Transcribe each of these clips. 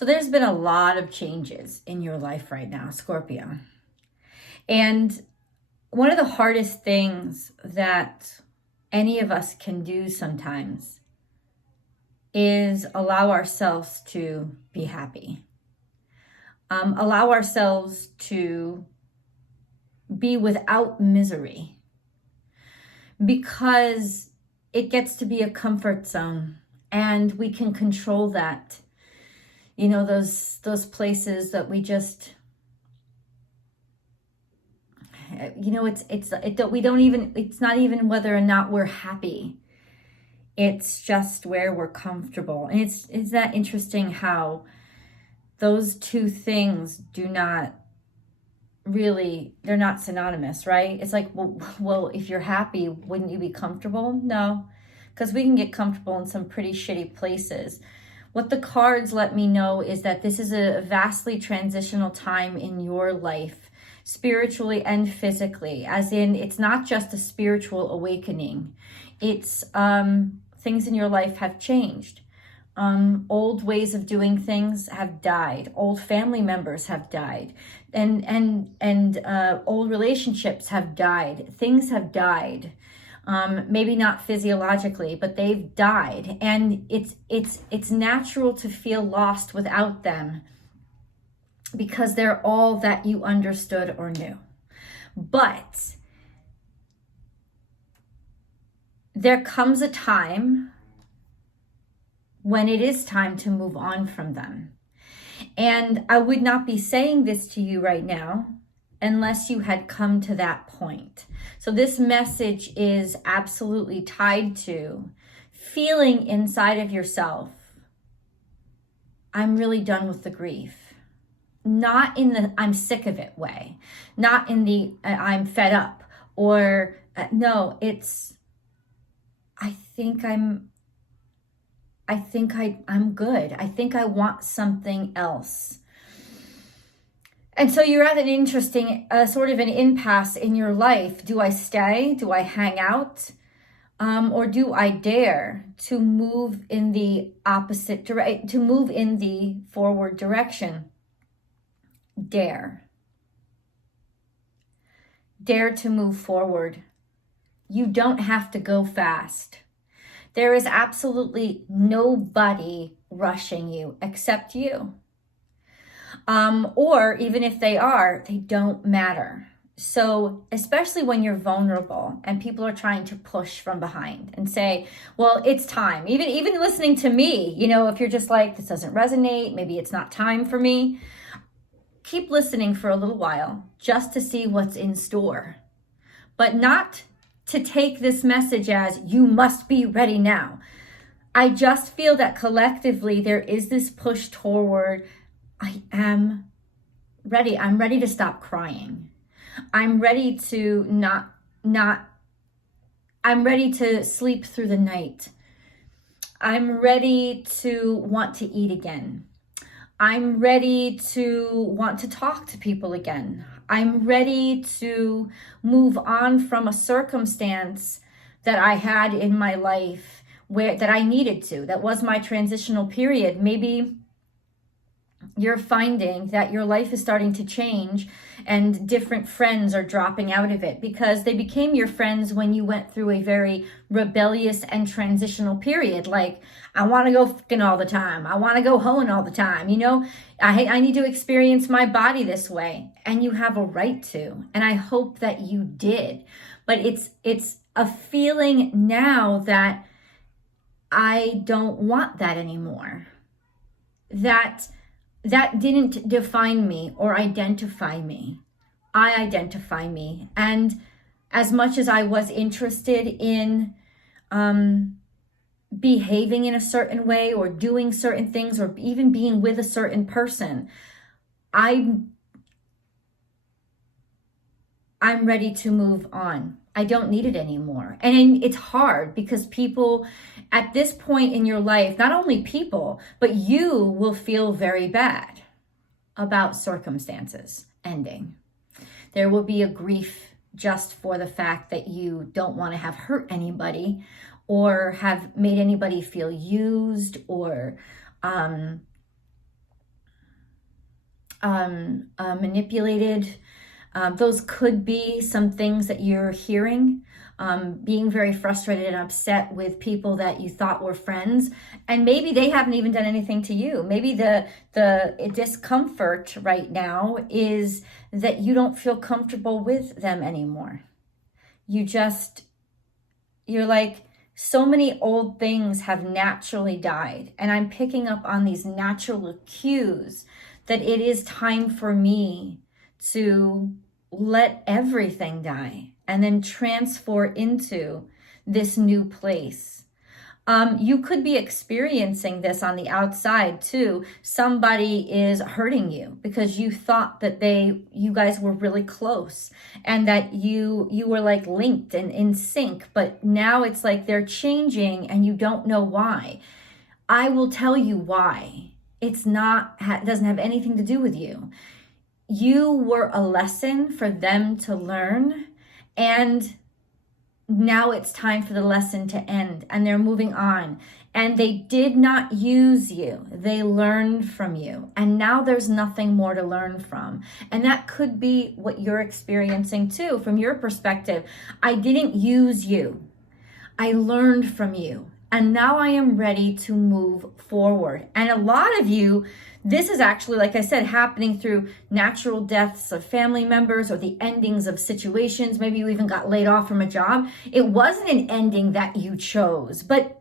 So there's been a lot of changes in your life right now, Scorpio. And one of the hardest things that any of us can do sometimes is allow ourselves to be happy. Allow ourselves to be without misery, because it gets to be a comfort zone and we can control that. You know, those places that we just, you know, it's not even whether or not we're happy. It's just where we're comfortable. And it's that interesting how those two things do not really, they're not synonymous, right? It's like, well, if you're happy, wouldn't you be comfortable? No, because we can get comfortable in some pretty shitty places. What the cards let me know is that this is a vastly transitional time in your life, spiritually and physically, as in it's not just a spiritual awakening. It's things in your life have changed. Old ways of doing things have died. Old family members have died, and old relationships have died. Things have died. Maybe not physiologically, but they've died, and it's natural to feel lost without them, because they're all that you understood or knew. But there comes a time when it is time to move on from them. And I would not be saying this to you right now unless you had come to that point. So this message is absolutely tied to feeling inside of yourself, I'm really done with the grief. Not in the I'm sick of it way. Not in the I'm fed up. Or no, it's I think I'm good. I think I want something else. And so you're at an interesting sort of an impasse in your life. Do I stay? Do I hang out? Or do I dare to move in the opposite direction, to move in the forward direction? Dare. Dare to move forward. You don't have to go fast. There is absolutely nobody rushing you except you. Or even if they are, they don't matter. So especially when you're vulnerable and people are trying to push from behind and say, well, it's time. Even listening to me, you know, if you're just like, this doesn't resonate, maybe it's not time for me. Keep listening for a little while just to see what's in store. But not to take this message as you must be ready now. I just feel that collectively there is this push toward, I am ready. I'm ready to stop crying. I'm ready to I'm ready to sleep through the night. I'm ready to want to eat again. I'm ready to want to talk to people again. I'm ready to move on from a circumstance that I had in my life that I needed to. That was my transitional period. Maybe you're finding that your life is starting to change and different friends are dropping out of it because they became your friends when you went through a very rebellious and transitional period. Like, I want to go fucking all the time. I want to go hoeing all the time. You know, I need to experience my body this way. And you have a right to. And I hope that you did. But it's a feeling now that I don't want that anymore. That didn't define me or identify me. I identify me. And as much as I was interested in behaving in a certain way or doing certain things or even being with a certain person, I'm ready to move on. I don't need it anymore. And it's hard because people at this point in your life, not only people, but you will feel very bad about circumstances ending. There will be a grief just for the fact that you don't want to have hurt anybody or have made anybody feel used or manipulated. Those could be some things that you're hearing. Being very frustrated and upset with people that you thought were friends, and maybe they haven't even done anything to you. Maybe the discomfort right now is that you don't feel comfortable with them anymore. You're like, so many old things have naturally died, and I'm picking up on these natural cues that it is time for me to let everything die and then transfer into this new place. You could be experiencing this on the outside too. Somebody is hurting you because you thought that you guys were really close and that you were like linked and in sync, but now it's like they're changing and you don't know why. I will tell you why. It doesn't have anything to do with you. You were a lesson for them to learn, and now it's time for the lesson to end, and they're moving on. And they did not use you. They learned from you. And now there's nothing more to learn from. And that could be what you're experiencing too, from your perspective. I didn't use you. I learned from you. And now I am ready to move forward. And a lot of you, this is actually, like I said, happening through natural deaths of family members or the endings of situations. Maybe you even got laid off from a job. It wasn't an ending that you chose, but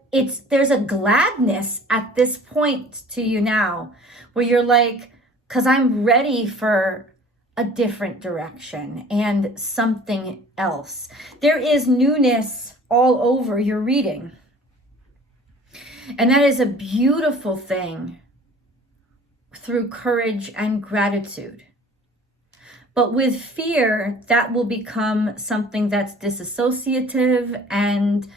there's a gladness at this point to you now where you're like, because I'm ready for a different direction and something else. There is newness all over your reading. And that is a beautiful thing through courage and gratitude. But with fear, that will become something that's disassociative and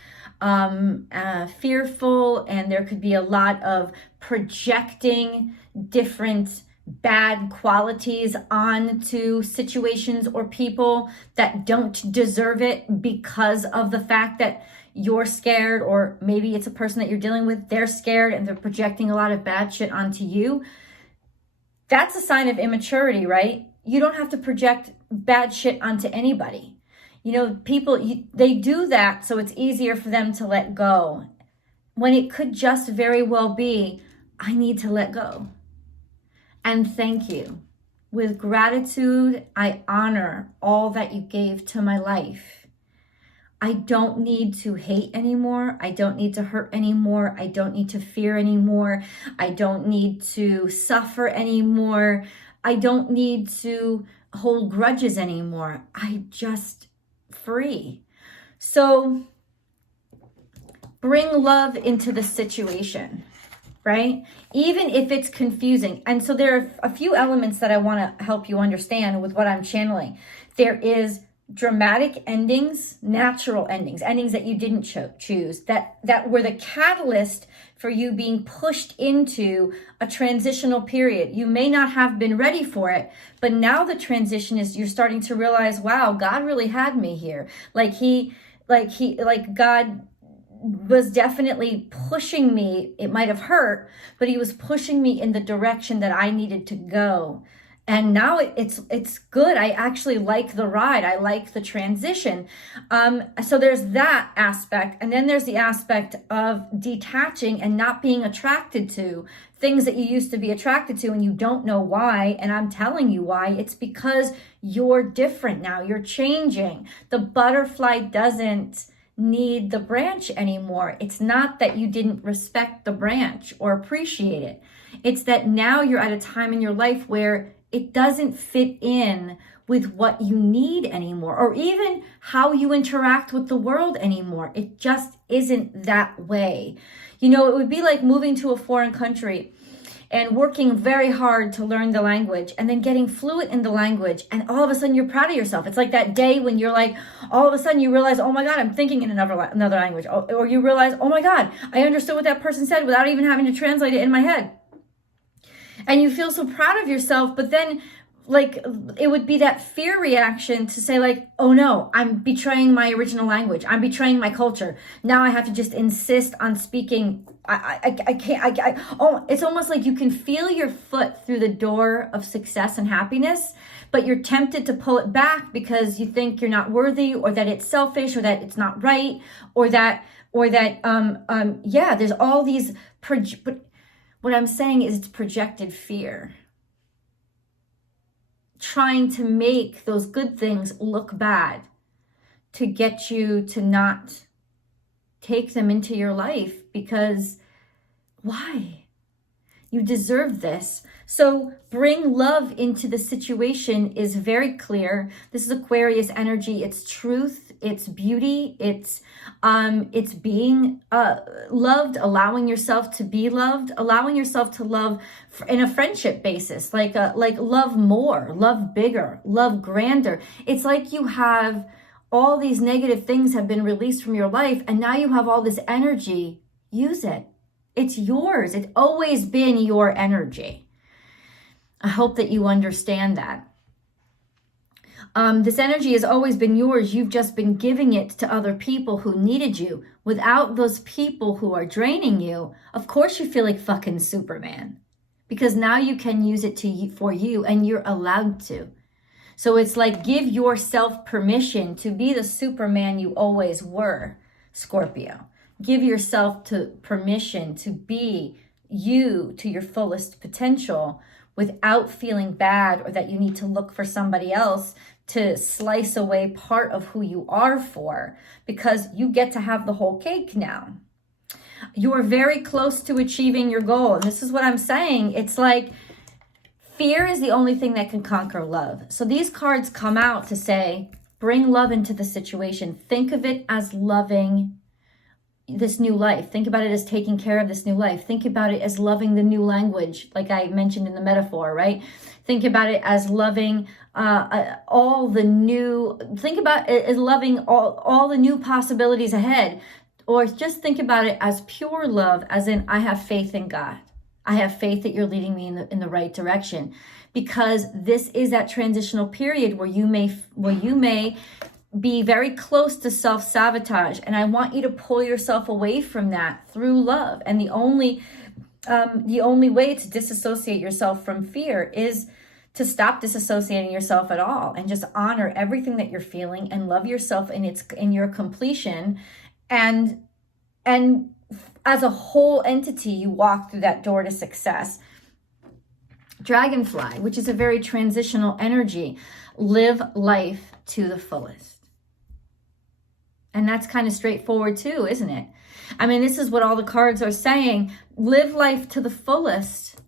fearful, and there could be a lot of projecting different bad qualities onto situations or people that don't deserve it because of the fact that you're scared, or maybe it's a person that you're dealing with, they're scared and they're projecting a lot of bad shit onto you. That's a sign of immaturity, right? You don't have to project bad shit onto anybody. You know, people, they do that so it's easier for them to let go, when it could just very well be, I need to let go. And thank you. With gratitude, I honor all that you gave to my life. I don't need to hate anymore. I don't need to hurt anymore. I don't need to fear anymore. I don't need to suffer anymore. I don't need to hold grudges anymore. I just free. So bring love into the situation, right? Even if it's confusing. And so there are a few elements that I want to help you understand with what I'm channeling. There is dramatic endings, natural endings that you didn't choose, that were the catalyst for you being pushed into a transitional period. You may not have been ready for it, but now the transition is, you're starting to realize, wow, God really had me here. Like God was definitely pushing me. It might have hurt, but he was pushing me in the direction that I needed to go. And now it's good. I actually like the ride. I like the transition. So there's that aspect. And then there's the aspect of detaching and not being attracted to things that you used to be attracted to and you don't know why. And I'm telling you why. It's because you're different now. You're changing. The butterfly doesn't need the branch anymore. It's not that you didn't respect the branch or appreciate it. It's that now you're at a time in your life where it doesn't fit in with what you need anymore, or even how you interact with the world anymore. It just isn't that way. You know, it would be like moving to a foreign country and working very hard to learn the language and then getting fluent in the language. And all of a sudden you're proud of yourself. It's like that day when you're like, all of a sudden you realize, oh my God, I'm thinking in another language. Or you realize, oh my God, I understood what that person said without even having to translate it in my head. And you feel so proud of yourself, but then like, it would be that fear reaction to say like, oh no, I'm betraying my original language. I'm betraying my culture. Now I have to just insist on speaking. I can't, oh, it's almost like you can feel your foot through the door of success and happiness, but you're tempted to pull it back because you think you're not worthy, or that it's selfish, or that it's not right, or that, yeah, there's all these, but what I'm saying is it's projected fear, trying to make those good things look bad to get you to not take them into your life, because why? You deserve this. So bring love into the situation is very clear. This is Aquarius energy. It's truth, it's beauty, it's being loved, allowing yourself to be loved, allowing yourself to love in a friendship basis, like love more, love bigger, love grander. It's like you have all these negative things have been released from your life, and now you have all this energy. Use it. It's yours. It's always been your energy. I hope that you understand that. This energy has always been yours. You've just been giving it to other people who needed you. Without those people who are draining you, of course you feel like fucking Superman, because now you can use it for you, and you're allowed to. So it's like, give yourself permission to be the Superman you always were, Scorpio. Give yourself permission to be you to your fullest potential without feeling bad, or that you need to look for somebody else to slice away part of who you are for, because you get to have the whole cake now. You are very close to achieving your goal. And this is what I'm saying. It's like, fear is the only thing that can conquer love. So these cards come out to say, bring love into the situation. Think of it as loving this new life. Think about it as taking care of this new life. Think about it as loving the new language, like I mentioned in the metaphor, right? Think about it as loving all the new, think about it as loving all the new possibilities ahead. Or just think about it as pure love, as in, I have faith in God. I have faith that you're leading me in the right direction, because this is that transitional period where you may be very close to self-sabotage, and I want you to pull yourself away from that through love. And the only way to disassociate yourself from fear is to stop disassociating yourself at all, and just honor everything that you're feeling and love yourself in your completion, and as a whole entity, you walk through that door to success. Dragonfly, which is a very transitional energy. Live life to the fullest. And that's kind of straightforward too, isn't it? I mean, this is what all the cards are saying. Live life to the fullest.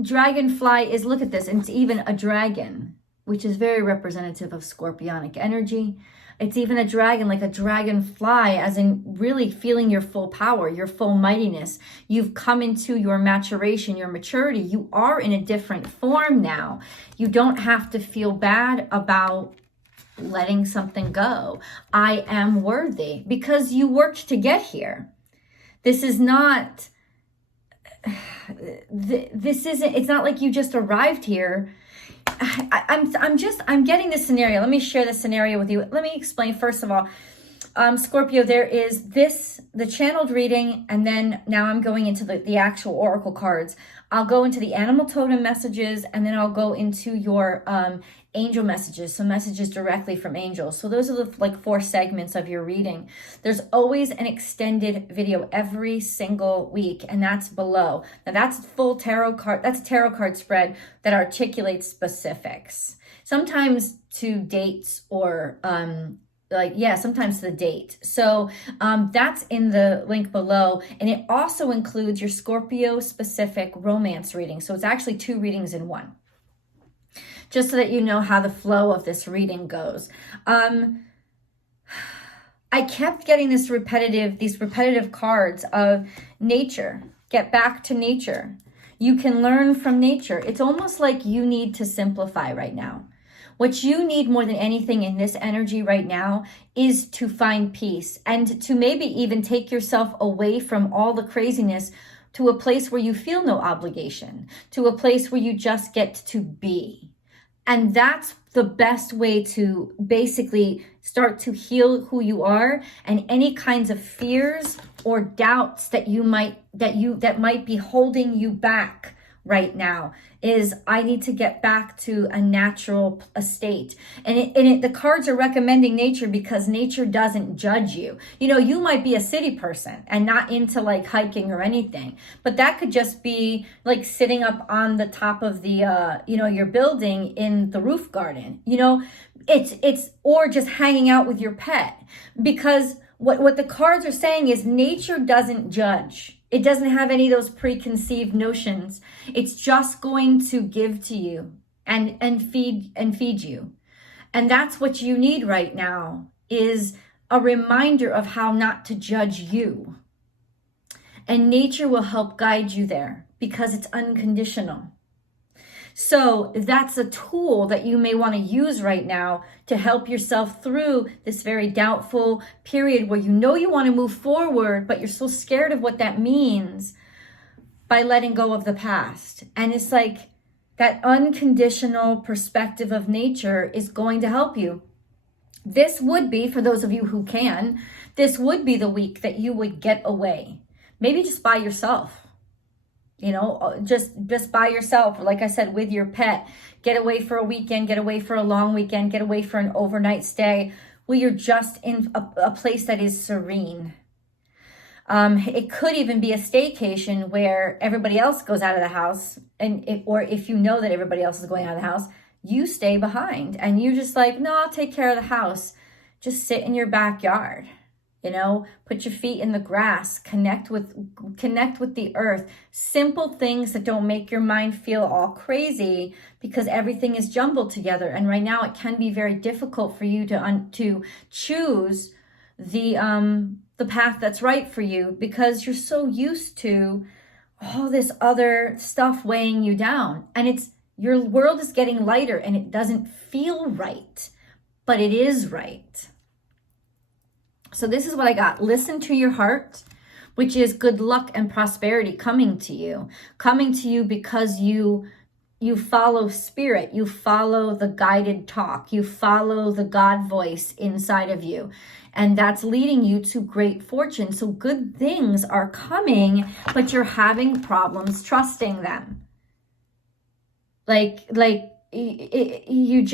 Dragonfly is, look at this, and it's even a dragon, which is very representative of Scorpionic energy. It's even a dragon, like a dragonfly, as in really feeling your full power, your full mightiness. You've come into your maturation, your maturity. You are in a different form now. You don't have to feel bad about letting something go. I am worthy, because you worked to get here. This is not, it's not like you just arrived here. I'm getting this scenario. Let me share this scenario with you. Let me explain. First of all, Scorpio, there is the channeled reading, and then now I'm going into the actual oracle cards. I'll go into the animal totem messages, and then I'll go into your angel messages, so messages directly from angels. So those are the 4 segments of your reading. There's always an extended video every single week, and that's below. Now that's full tarot card. That's a tarot card spread that articulates specifics, sometimes to dates, or sometimes to the date. So that's in the link below. And it also includes your Scorpio specific romance reading. So it's actually 2 readings in one, just so that you know how the flow of this reading goes. I kept getting these repetitive cards of nature. Get back to nature. You can learn from nature. It's almost like you need to simplify right now. What you need more than anything in this energy right now is to find peace, and to maybe even take yourself away from all the craziness to a place where you feel no obligation, to a place where you just get to be. And that's the best way to basically start to heal who you are, and any kinds of fears or doubts that might be holding you back right now is, I need to get back to a natural state. And the cards are recommending nature because nature doesn't judge you. You know, you might be a city person and not into like hiking or anything, but that could just be like sitting up on the top of the, your building in the roof garden, it's or just hanging out with your pet. Because what the cards are saying is nature doesn't judge. It doesn't have any of those preconceived notions. It's just going to give to you and feed you. And that's what you need right now, is a reminder of how not to judge you. And nature will help guide you there because it's unconditional. So that's a tool that you may want to use right now to help yourself through this very doubtful period where you want to move forward, but you're so scared of what that means, by letting go of the past. And it's like that unconditional perspective of nature is going to help you. This would be, for those of you who can, this would be the week that you would get away. Maybe just by yourself. Just by yourself, like I said, with your pet. Get away for a weekend, get away for a long weekend, get away for an overnight stay where you're just in a place that is serene. It could even be a staycation where everybody else goes out of the house, or if you know that everybody else is going out of the house, you stay behind and you just like, no, I'll take care of the house. Just sit in your backyard. Put your feet in the grass, connect with the earth. Simple things that don't make your mind feel all crazy because everything is jumbled together. And right now it can be very difficult for you to choose the path that's right for you because you're so used to all this other stuff weighing you down. And your world is getting lighter and it doesn't feel right, but it is right. So this is what I got. Listen to your heart, which is good luck and prosperity coming to you because you follow spirit, you follow the guided talk, you follow the God voice inside of you. And that's leading you to great fortune. So good things are coming, but you're having problems trusting them. You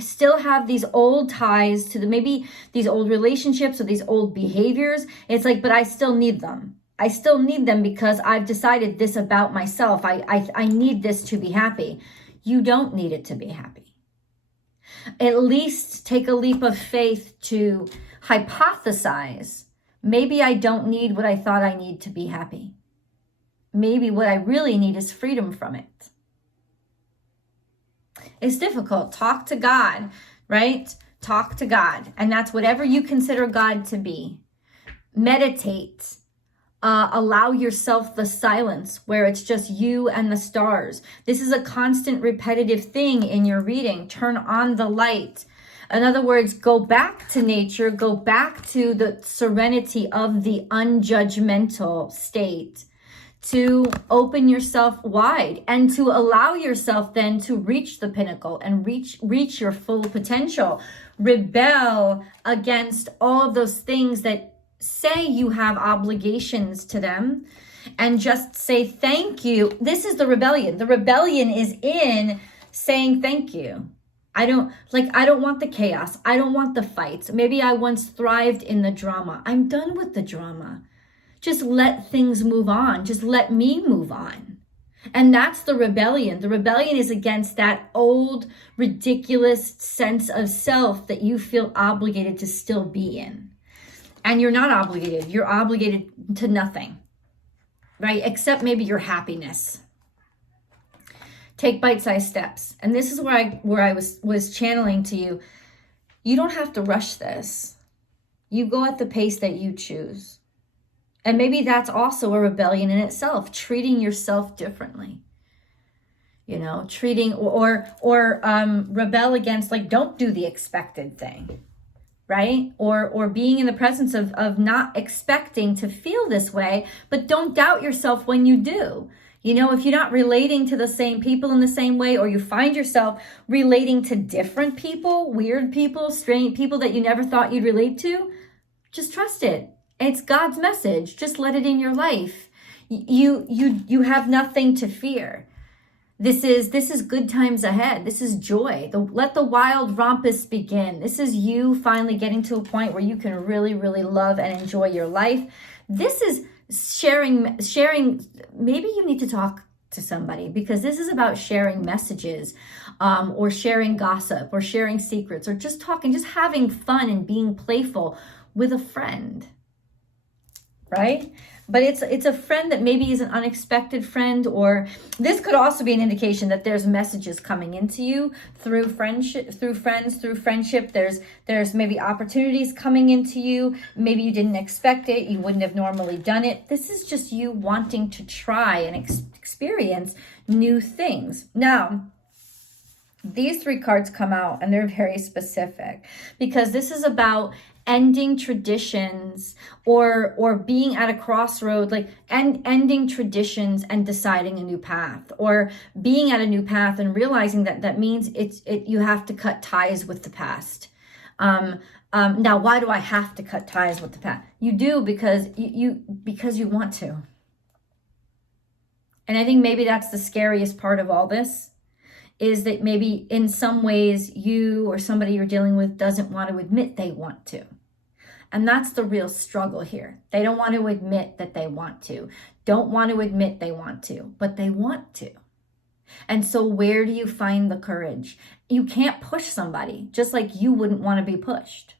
still have these old ties to maybe these old relationships or these old behaviors. It's like, but I still need them. I still need them because I've decided this about myself. I need this to be happy. You don't need it to be happy. At least take a leap of faith to hypothesize. Maybe I don't need what I thought I need to be happy. Maybe what I really need is freedom from it. It's difficult. Talk to God, right? Talk to God. And that's whatever you consider God to be. Meditate. Allow yourself the silence where it's just you and the stars. This is a constant repetitive thing in your reading. Turn on the light. In other words, go back to nature. Go back to the serenity of the unjudgmental state. To open yourself wide and to allow yourself then to reach the pinnacle and reach your full potential. Rebel against all of those things that say you have obligations to them and just say thank you. This is the rebellion. The rebellion is in saying thank you. I don't want the chaos. I don't want the fights. Maybe I once thrived in the drama. I'm done with the drama. Just let things move on. Just let me move on. And that's the rebellion. The rebellion is against that old, ridiculous sense of self that you feel obligated to still be in. And you're not obligated. You're obligated to nothing, right? Except maybe your happiness. Take bite-sized steps. And this is where I was channeling to you. You don't have to rush this. You go at the pace that you choose. And maybe that's also a rebellion in itself, treating yourself differently. Treating or rebel against, like, don't do the expected thing. right? Or being in the presence of not expecting to feel this way, but don't doubt yourself when you do. You know, if you're not relating to the same people in the same way, or you find yourself relating to different people, weird people, strange people that you never thought you'd relate to, just trust it. It's God's message. Just let it in your life. You have nothing to fear. This is good times ahead. This is joy. Let the wild rompus begin. This is you finally getting to a point where you can really, really love and enjoy your life. This is sharing. Maybe you need to talk to somebody, because this is about sharing messages, or sharing gossip, or sharing secrets, or just talking, just having fun and being playful with a friend, right? But it's a friend that maybe is an unexpected friend, or this could also be an indication that there's messages coming into you through friendship, through friends, through friendship. There's maybe opportunities coming into you. Maybe you didn't expect it. You wouldn't have normally done it. This is just you wanting to try and experience new things. Now, these three cards come out and they're very specific, because this is about ending traditions, or being at a crossroad, like ending traditions and deciding a new path, or being at a new path and realizing that means you have to cut ties with the past. Now, why do I have to cut ties with the past? You do because you want to. And I think maybe that's the scariest part of all this, is that maybe in some ways you or somebody you're dealing with doesn't want to admit they want to. And that's the real struggle here. They don't want to admit that they want to. Don't want to admit they want to, but they want to. And so where do you find the courage? You can't push somebody, just like you wouldn't want to be pushed.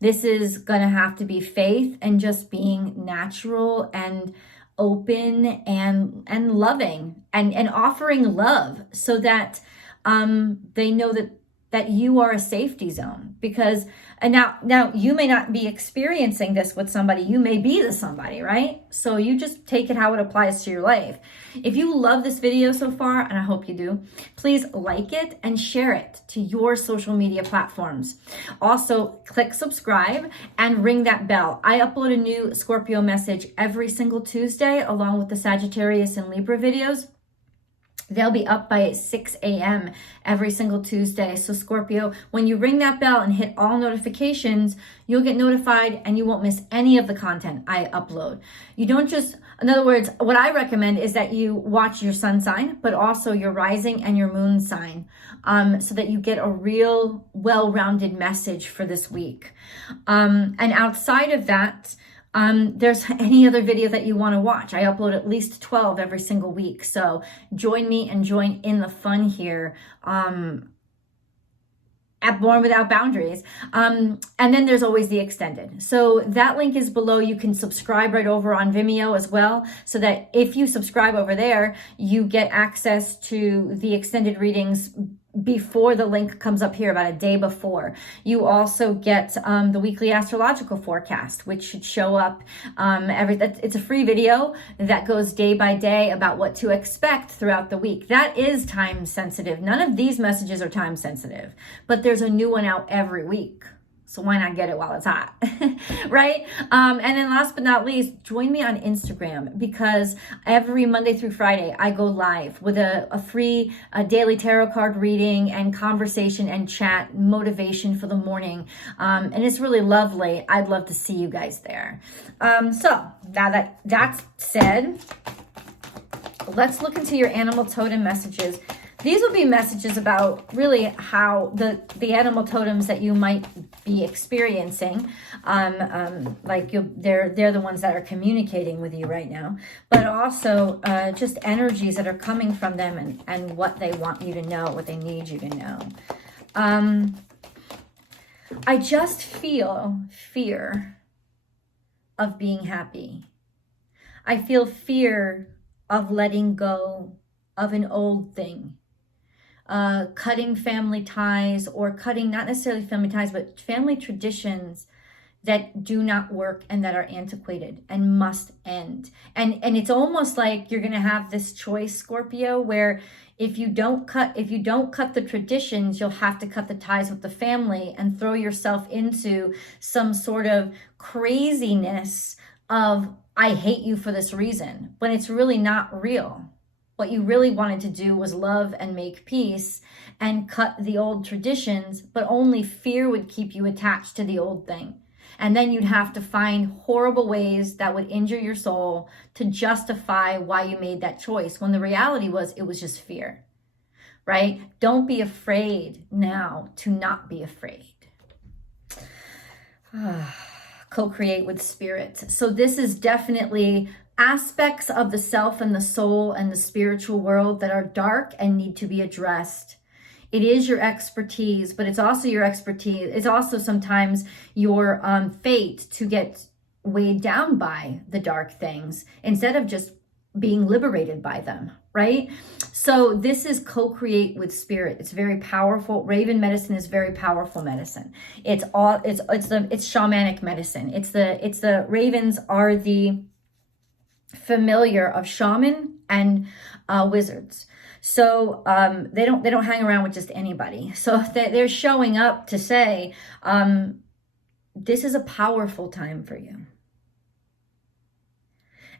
This is going to have to be faith and just being natural and open and loving and offering love, so that they know that you are a safety zone. Because and now you may not be experiencing this with somebody, you may be the somebody, right? So you just take it how it applies to your life. If you love this video so far, and I hope you do, please like it and share it to your social media platforms. Also, click subscribe and ring that bell. I upload a new Scorpio message every single Tuesday, along with the Sagittarius and Libra videos. They'll be up by 6 a.m. every single Tuesday. So Scorpio, when you ring that bell and hit all notifications, you'll get notified and you won't miss any of the content I upload. You don't just, in other words, what I recommend is that you watch your sun sign, but also your rising and your moon sign, so that you get a real well-rounded message for this week. And outside of that, there's any other video that you want to watch. I upload at least 12 every single week. So join me and join in the fun here at Born Without Boundaries. And then there's always the extended. So that link is below. You can subscribe right over on Vimeo as well, so that if you subscribe over there, you get access to the extended readings before the link comes up here, about a day before. You also get the weekly astrological forecast, which should show up it's a free video that goes day by day about what to expect throughout the week. That is time sensitive. None of these messages are time sensitive, but there's a new one out every week. So why not get it while it's hot, right? And then last but not least, join me on Instagram, because every Monday through Friday, I go live with a free daily tarot card reading and conversation and chat, motivation for the morning. And it's really lovely. I'd love to see you guys there. So now that's said, let's look into your animal totem messages. These will be messages about really how the animal totems that you might be experiencing, they're the ones that are communicating with you right now, but also just energies that are coming from them and what they want you to know, what they need you to know. I just feel fear of being happy. I feel fear of letting go of an old thing. Cutting family ties, or cutting not necessarily family ties, but family traditions, that do not work and that are antiquated and must end. And it's almost like you're going to have this choice, Scorpio, where if you don't cut the traditions, you'll have to cut the ties with the family and throw yourself into some sort of craziness of, I hate you for this reason, when it's really not real. What you really wanted to do was love and make peace and cut the old traditions, but only fear would keep you attached to the old thing. And then you'd have to find horrible ways that would injure your soul to justify why you made that choice, when the reality was it was just fear, right? Don't be afraid now to not be afraid. Co-create with spirit. So this is definitely aspects of the self and the soul and the spiritual world that are dark and need to be addressed. It is your expertise, but it's also your expertise. It's also sometimes your fate to get weighed down by the dark things instead of just being liberated by them, right? So this is co-create with spirit. It's very powerful. Raven medicine is very powerful medicine. It's shamanic medicine. It's the ravens are the familiar of shaman and wizards. So they don't hang around with just anybody. So they're showing up to say, this is a powerful time for you.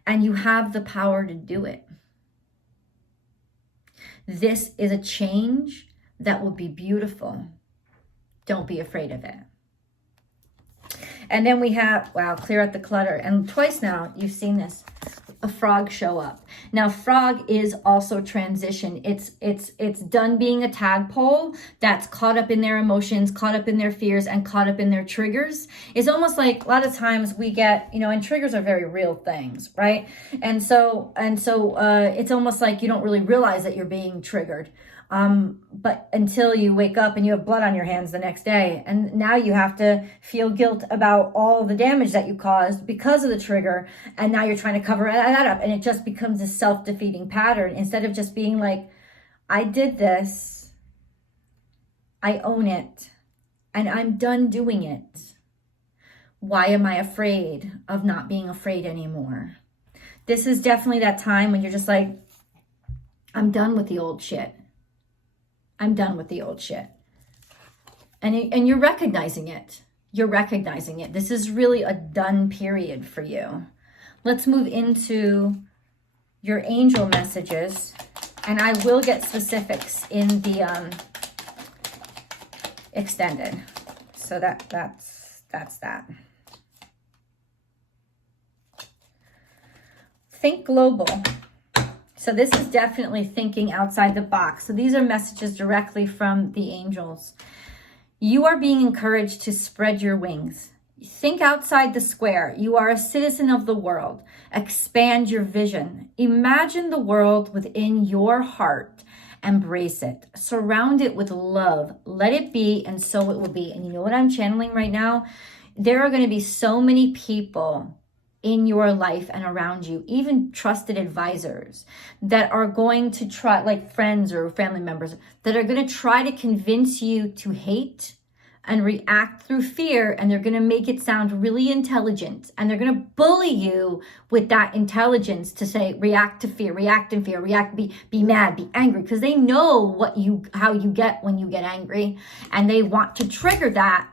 And you have the power to do it. This is a change that will be beautiful. Don't be afraid of it. And then we have, wow, clear out the clutter. And twice now, you've seen this, a frog show up. Now, frog is also transition. It's done being a tadpole that's caught up in their emotions, caught up in their fears, and caught up in their triggers. It's almost like a lot of times we get, and triggers are very real things, right? And so it's almost like you don't really realize that you're being triggered. But until you wake up and you have blood on your hands the next day, and now you have to feel guilt about all the damage that you caused because of the trigger, and now you're trying to cover that up, and it just becomes a self-defeating pattern instead of just being like, I did this, I own it, and I'm done doing it. Why am I afraid of not being afraid anymore? This is definitely that time when you're just like, I'm done with the old shit. I'm done with the old shit. And you're recognizing it. You're recognizing it. This is really a done period for you. Let's move into your angel messages. And I will get specifics in the extended. So that's that. Think global. So this is definitely thinking outside the box. So these are messages directly from the angels. You are being encouraged to spread your wings. Think outside the square. You are a citizen of the world. Expand your vision. Imagine the world within your heart. Embrace it. Surround it with love. Let it be, and so it will be. And you know what I'm channeling right now? There are going to be so many people in your life and around you, even trusted advisors that are going to try, like friends or family members, that are going to try to convince you to hate and react through fear, and they're going to make it sound really intelligent, and they're going to bully you with that intelligence to say, react to fear, react in fear, be mad, be angry, because they know how you get when you get angry, and they want to trigger that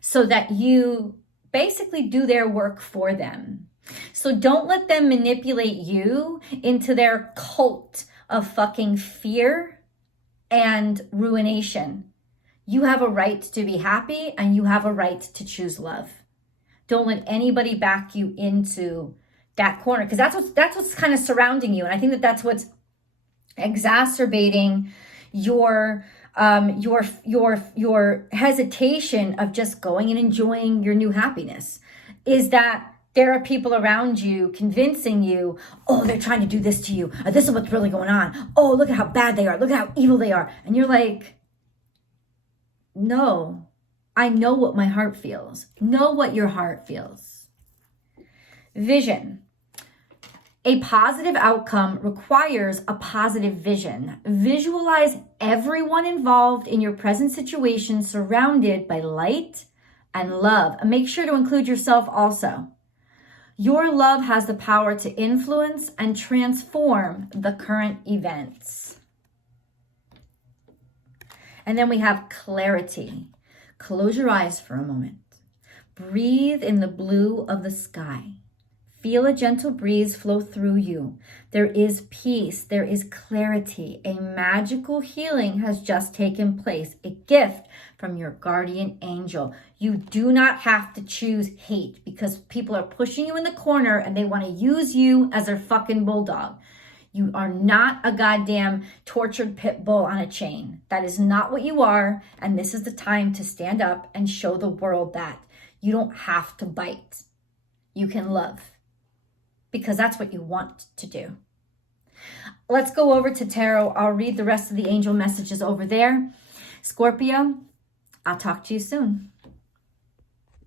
so that you basically do their work for them. So don't let them manipulate you into their cult of fucking fear and ruination. You have a right to be happy, and you have a right to choose love. Don't let anybody back you into that corner, because that's what's kind of surrounding you. And I think that's what's exacerbating your hesitation of just going and enjoying your new happiness, is that there are people around you convincing you, oh, they're trying to do this to you. This is what's really going on. Oh, look at how bad they are. Look at how evil they are. And you're like, no, I know what my heart feels. Know what your heart feels. Vision. A positive outcome requires a positive vision. Visualize everyone involved in your present situation surrounded by light, and love. And make sure to include yourself also. Your love has the power to influence and transform the current events. And then we have clarity. Close your eyes for a moment. Breathe in the blue of the sky. Feel a gentle breeze flow through you. There is peace. There is clarity. A magical healing has just taken place. A gift from your guardian angel. You do not have to choose hate because people are pushing you in the corner and they want to use you as their fucking bulldog. You are not a goddamn tortured pit bull on a chain. That is not what you are. And this is the time to stand up and show the world that you don't have to bite. You can love. Because that's what you want to do. Let's go over to tarot. I'll read the rest of the angel messages over there. Scorpio, I'll talk to you soon.